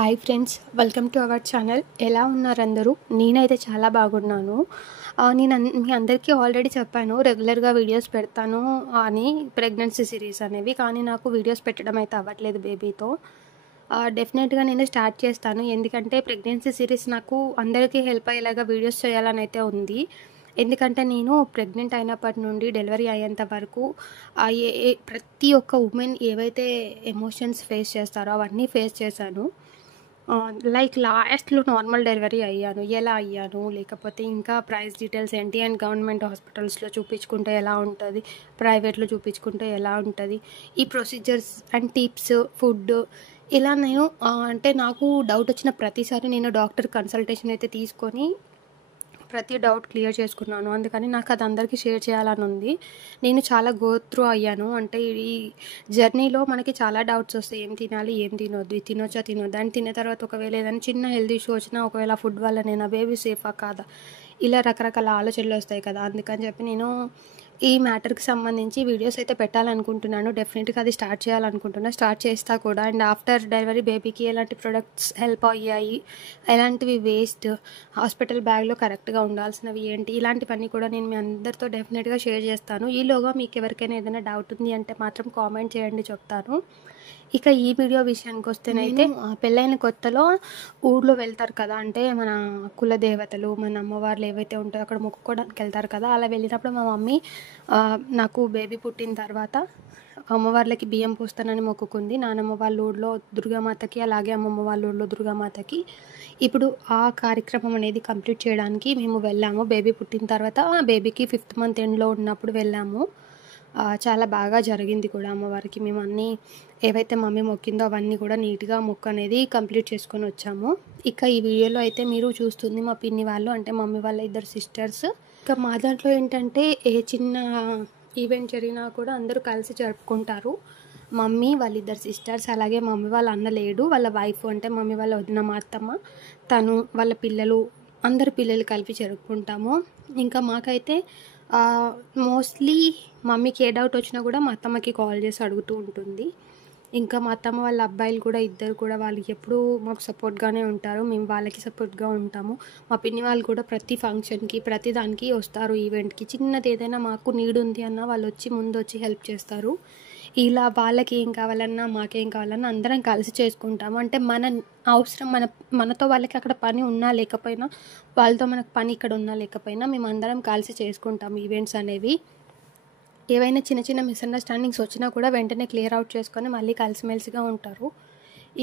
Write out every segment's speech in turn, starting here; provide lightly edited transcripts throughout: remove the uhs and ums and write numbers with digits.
Hi friends, welcome to our channel. ఎలా ఉన్నారు అందరూ? నేనైతే చాలా బాగున్నాను. మీ అందరికీ ఆల్రెడీ చెప్పాను రెగ్యులర్గా వీడియోస్ పెడతాను అని, ప్రెగ్నెన్సీ సిరీస్ అనేవి. కానీ నాకు వీడియోస్ పెట్టడం అయితే అవ్వట్లేదు బేబీతో. డెఫినెట్గా నేను స్టార్ట్ చేస్తాను, ఎందుకంటే ప్రెగ్నెన్సీ సిరీస్ నాకు అందరికీ హెల్ప్ అయ్యేలాగా వీడియోస్ చేయాలని అయితే ఉంది. ఎందుకంటే నేను ప్రెగ్నెంట్ అయినప్పటి నుండి డెలివరీ అయ్యేంత వరకు ప్రతి ఒక్క ఉమెన్ ఏవైతే ఎమోషన్స్ ఫేస్ చేస్తారో అవన్నీ ఫేస్ చేశాను. లైక్ లాస్ట్లో నార్మల్ డెలివరీ అయ్యాను, ఎలా అయ్యాను, లేకపోతే ఇంకా ప్రైస్ డీటెయిల్స్ ఏంటి, అండ్ గవర్నమెంట్ హాస్పిటల్స్లో చూపించుకుంటే ఎలా ఉంటుంది, ప్రైవేట్లో చూపించుకుంటే ఎలా ఉంటుంది, ఈ ప్రొసీజర్స్ అండ్ టిప్స్, ఫుడ్, ఇలా నేను అంటే నాకు డౌట్ వచ్చిన ప్రతిసారి నేను డాక్టర్ కన్సల్టేషన్ అయితే తీసుకొని ప్రతి డౌట్ క్లియర్ చేసుకున్నాను. అందుకని నాకు అది అందరికీ షేర్ చేయాలని ఉంది. నేను చాలా గో త్రూ అయ్యాను. అంటే ఈ జర్నీలో మనకి చాలా డౌట్స్ వస్తాయి. ఏం తినాలి, ఏం తినొద్దు, ఇది తినొచ్చా తినొద్దు, అని తిన్న తర్వాత ఒకవేళ ఏదైనా చిన్న హెల్త్ ఇష్యూ వచ్చినా ఒకవేళ ఫుడ్ వల్ల నేను బేబీ సేఫా కాదా, ఇలా రకరకాల ఆలోచనలు వస్తాయి కదా. అందుకని చెప్పి నేను ఈ మ్యాటర్కి సంబంధించి వీడియోస్ అయితే పెట్టాలనుకుంటున్నాను. డెఫినెట్గా అది స్టార్ట్ చేయాలనుకుంటున్నాను, స్టార్ట్ చేస్తా కూడా. అండ్ ఆఫ్టర్ డెలివరీ బేబీకి ఎలాంటి ప్రొడక్ట్స్ హెల్ప్ అయ్యాయి, ఎలాంటివి వేస్ట్, హాస్పిటల్ బ్యాగ్లో కరెక్ట్గా ఉండాల్సినవి ఏంటి, ఇలాంటివన్నీ కూడా నేను మీ అందరితో డెఫినెట్గా షేర్ చేస్తాను. ఈలోగా మీకు ఎవరికైనా ఏదైనా డౌట్ ఉంది అంటే మాత్రం కామెంట్ చేయండి, చెప్తాను. ఇక ఈ వీడియో విషయానికి వస్తేనైతే, పెళ్ళైన కొత్తలో ఊర్లో వెళ్తారు కదా, అంటే మన కుల దేవతలు, మన అమ్మవార్లు ఏవైతే ఉంటాయో అక్కడ మొక్కుకోవడానికి వెళ్తారు కదా. అలా వెళ్ళినప్పుడు మా మమ్మీ నాకు బేబీ పుట్టిన తర్వాత అమ్మవార్లకి బియ్యం పోస్తానని మొక్కుకుంది. నానమ్మ వాళ్ళ ఊళ్ళో దుర్గామాతకి, అలాగే అమ్మమ్మ వాళ్ళ ఊళ్ళో దుర్గామాతకి. ఇప్పుడు ఆ కార్యక్రమం అనేది కంప్లీట్ చేయడానికి మేము వెళ్ళాము. బేబీ పుట్టిన తర్వాత బేబీకి 5th మంత్ ఎండ్లో ఉన్నప్పుడు వెళ్ళాము. చాలా బాగా జరిగింది కూడా అమ్మవారికి. మేము అన్నీ ఏవైతే మమ్మీ మొక్కిందో అవన్నీ కూడా నీట్గా మొక్కు అనేది కంప్లీట్ చేసుకొని వచ్చాము. ఇక ఈ వీడియోలో అయితే మీరు చూస్తుంది మా పిన్ని వాళ్ళు, అంటే మమ్మీ వాళ్ళ 2 సిస్టర్స్. ఇక మా దాంట్లో ఏంటంటే ఏ చిన్న ఈవెంట్ జరిగినా కూడా అందరూ కలిసి జరుపుకుంటారు. మమ్మీ వాళ్ళ 2 సిస్టర్స్, అలాగే మమ్మీ వాళ్ళ అన్న లేడు, వాళ్ళ వైఫ్, అంటే మమ్మీ వాళ్ళ వదిన మా అత్తమ్మ, తను, వాళ్ళ పిల్లలు, అందరు పిల్లలు కలిపి జరుపుకుంటాము. ఇంకా మాకైతే మోస్ట్లీ మమ్మీకి ఏ డౌట్ వచ్చినా కూడా మా అత్తమ్మకి కాల్ చేసి అడుగుతూ ఉంటుంది. ఇంకా మా అత్తమ్మ వాళ్ళ అబ్బాయిలు కూడా ఇద్దరు కూడా వాళ్ళకి ఎప్పుడూ మాకు సపోర్ట్గానే ఉంటారు, మేము వాళ్ళకి సపోర్ట్గా ఉంటాము. మా పిన్ని వాళ్ళు కూడా ప్రతి ఫంక్షన్కి, ప్రతి దానికి వస్తారు, ఈవెంట్కి. చిన్నది ఏదైనా మాకు నీడ్ ఉంది అన్న వాళ్ళు వచ్చి ముందు వచ్చి హెల్ప్ చేస్తారు. ఇలా వాళ్ళకి ఏం కావాలన్నా, మాకేం కావాలన్నా అందరం కలిసి చేసుకుంటాము. అంటే మన అవసరం, మనతో వాళ్ళకి అక్కడ పని ఉన్నా లేకపోయినా, వాళ్ళతో మనకు పని ఇక్కడ ఉన్నా లేకపోయినా, మేము అందరం కలిసి చేసుకుంటాము ఈవెంట్స్ అనేవి. ఏవైనా చిన్న చిన్న మిస్అండర్స్టాండింగ్స్ వచ్చినా కూడా వెంటనే క్లియర్ అవుట్ చేసుకొని మళ్ళీ కలిసిమెలిసిగా ఉంటారు.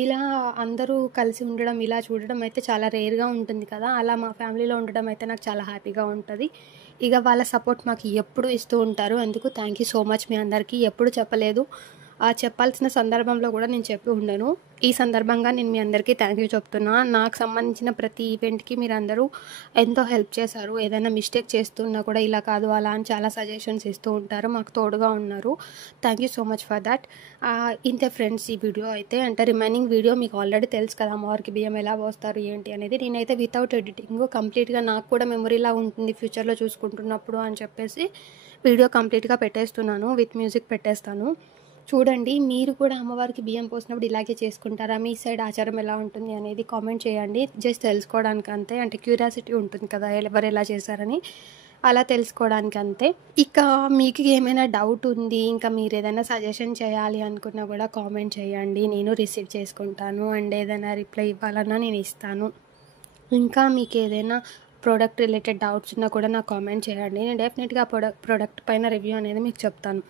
ఇలా అందరూ కలిసి ఉండడం, ఇలా చూడడం అయితే చాలా రేర్గా ఉంటుంది కదా. అలా మా ఫ్యామిలీలో ఉండడం అయితే నాకు చాలా హ్యాపీగా ఉంటుంది. ఇక వాళ్ళ సపోర్ట్ మాకు ఎప్పుడు ఇస్తూ ఉంటారు. అందుకు థ్యాంక్ యూ సో మచ్ మీ అందరికీ. ఎప్పుడు చెప్పలేదు, చెప్పాల్సిన సందర్భంలో కూడా నేను చెప్పి ఉండను. ఈ సందర్భంగా నేను మీ అందరికీ థ్యాంక్ యూ చెప్తున్నా. నాకు సంబంధించిన ప్రతి ఈవెంట్కి మీరు అందరూ ఎంతో హెల్ప్ చేశారు. ఏదైనా మిస్టేక్ చేస్తున్నా కూడా ఇలా కాదు అలా అని చాలా సజెషన్స్ ఇస్తూ ఉంటారు, మాకు తోడుగా ఉన్నారు. Thank you so much for that. ఇంతే ఫ్రెండ్స్ ఈ వీడియో అయితే. అంటే రిమైనింగ్ వీడియో మీకు ఆల్రెడీ తెలుసు కదా, అమ్మవారికి బియ్యం ఎలా పోస్తారు ఏంటి అనేది. నేనైతే వితౌట్ ఎడిటింగ్ కంప్లీట్గా, నాకు కూడా మెమొరీలా ఉంటుంది ఫ్యూచర్లో చూసుకుంటున్నప్పుడు అని చెప్పేసి వీడియో కంప్లీట్గా పెట్టేస్తున్నాను, విత్ మ్యూజిక్ పెట్టేస్తాను. చూడండి, మీరు కూడా అమ్మవారికి బియ్యం పోసినప్పుడు ఇలాగే చేసుకుంటారా, మీ సైడ్ ఆచారం ఎలా ఉంటుంది అనేది కామెంట్ చేయండి. జస్ట్ తెలుసుకోవడానికి అంతే, అంటే క్యూరియాసిటీ ఉంటుంది కదా ఎవరు ఎలా చేశారని, అలా తెలుసుకోవడానికి అంతే. ఇక మీకు ఏమైనా డౌట్ ఉంది, ఇంకా మీరు ఏదైనా సజెషన్ చేయాలి అనుకున్నా కూడా కామెంట్ చేయండి, నేను రిసీవ్ చేసుకుంటాను. అండ్ ఏదైనా రిప్లై ఇవ్వాలన్నా నేను ఇస్తాను. ఇంకా మీకు ఏదైనా ప్రోడక్ట్ రిలేటెడ్ డౌట్స్ ఉన్నా కూడా నాకు కామెంట్ చేయండి, నేను డెఫినెట్గా ప్రోడక్ట్ పైన రివ్యూ అనేది మీకు చెప్తాను.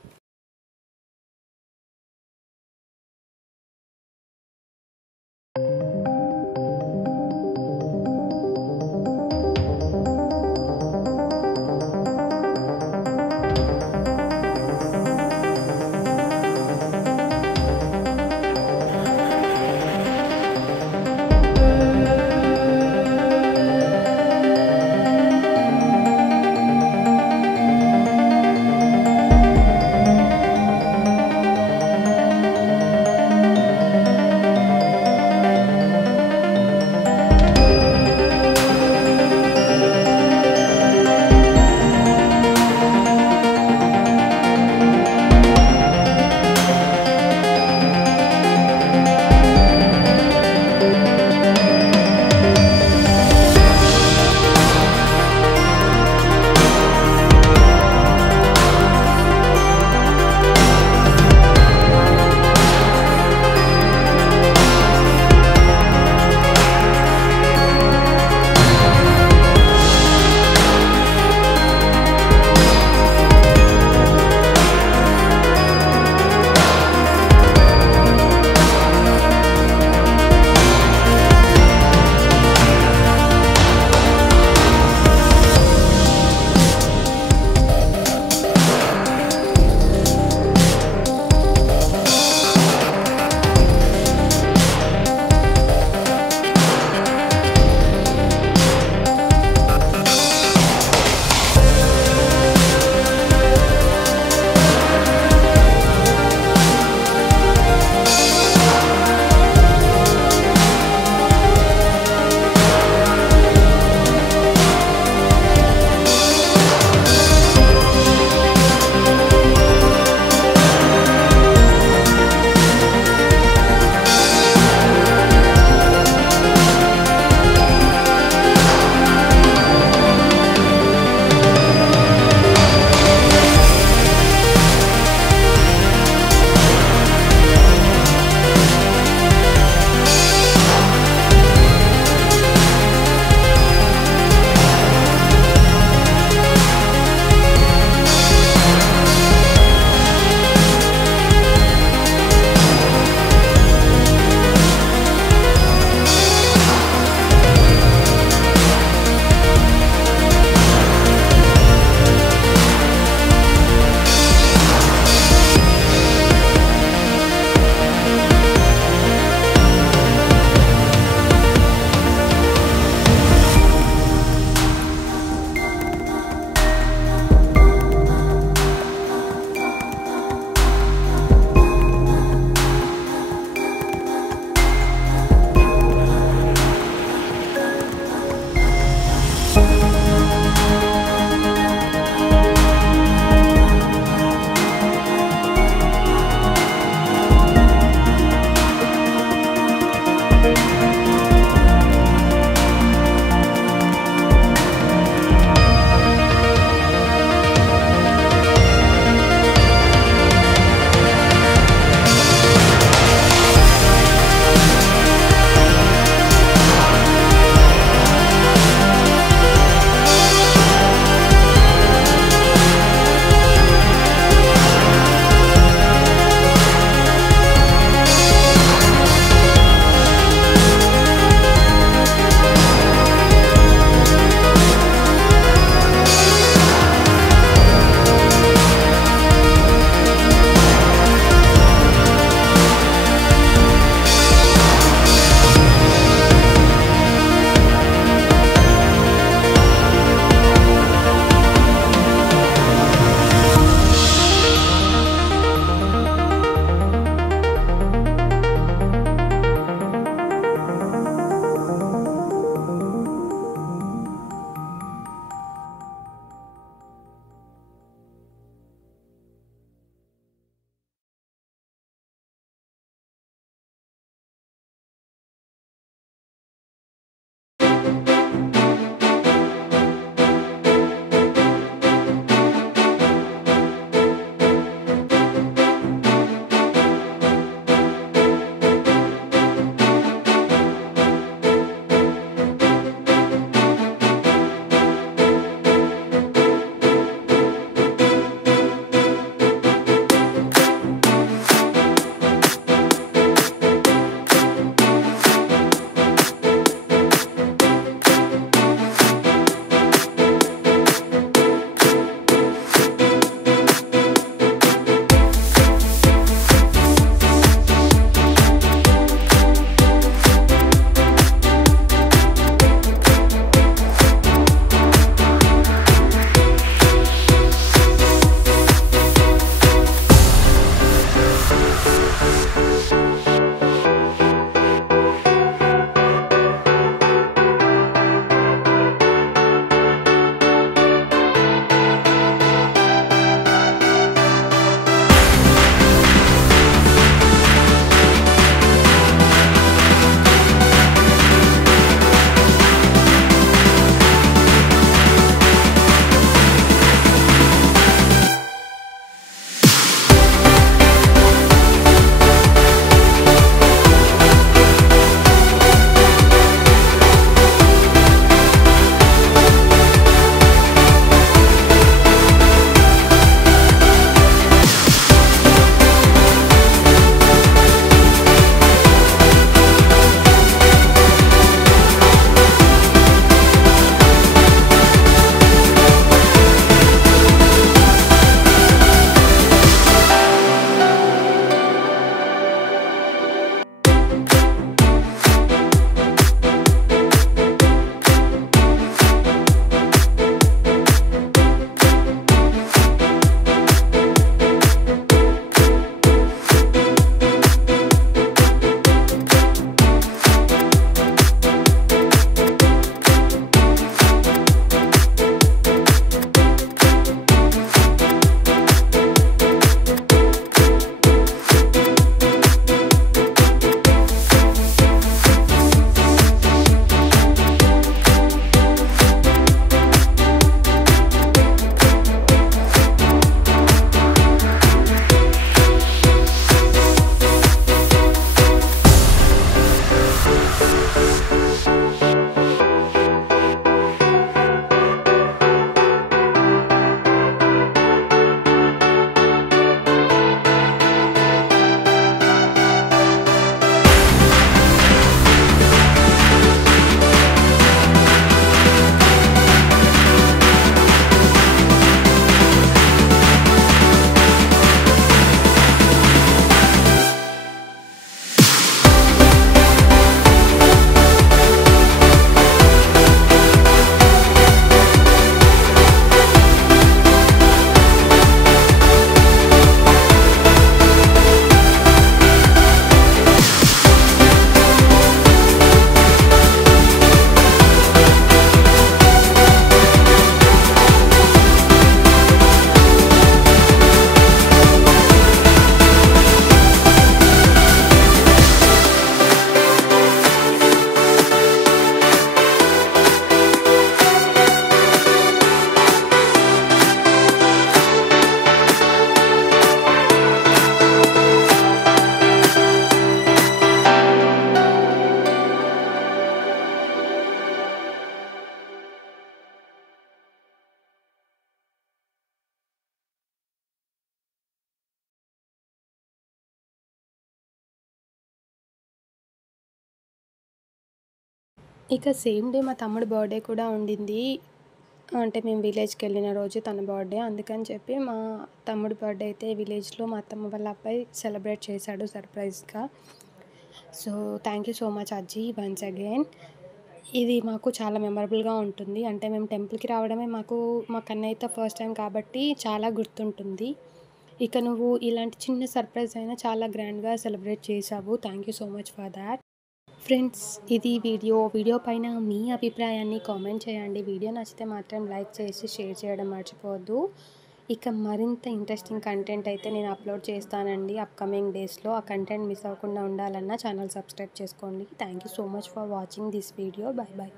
ఇక సేమ్ డే మా తమ్ముడు బర్త్‌డే కూడా ఉండింది. అంటే మేము విలేజ్‌కి వెళ్ళిన రోజు తన బర్త్‌డే. అందుకని చెప్పి మా తమ్ముడి బర్త్‌డే అయితే విలేజ్‌లో మా అత్తమ్మ వాళ్ళ అబ్బాయి సెలబ్రేట్ చేశాడు సర్ప్రైజ్‌గా. So, thank you so much అజ్జీ వన్స్ అగైన్. ఇది మాకు చాలా మెమరబుల్‌గా ఉంటుంది. అంటే మేము టెంపుల్‌కి రావడమే మా కన్నయ్యతో ఫస్ట్ టైం కాబట్టి చాలా గుర్తుంటుంది. ఇక నువ్వు ఇలాంటి చిన్న సర్ప్రైజ్ అయినా చాలా గ్రాండ్‌గా సెలబ్రేట్ చేశావు. Thank you so much for thought. Friends, ఇది వీడియో పైన మీ అభిప్రాయాన్ని కామెంట్ చేయండి. వీడియో నచ్చితే మాత్రం లైక్ చేసి షేర్ చేయడం మర్చిపోవద్దు. ఇక మరింత ఇంట్రెస్టింగ్ కంటెంట్ అయితే నేను అప్లోడ్ చేస్తానండి అప్కమింగ్ డేస్లో. ఆ కంటెంట్ మిస్ అవ్వకుండా ఉండాలన్నా ఛానల్ సబ్స్క్రైబ్ చేసుకోండి. Thank you so much for watching this video. By by.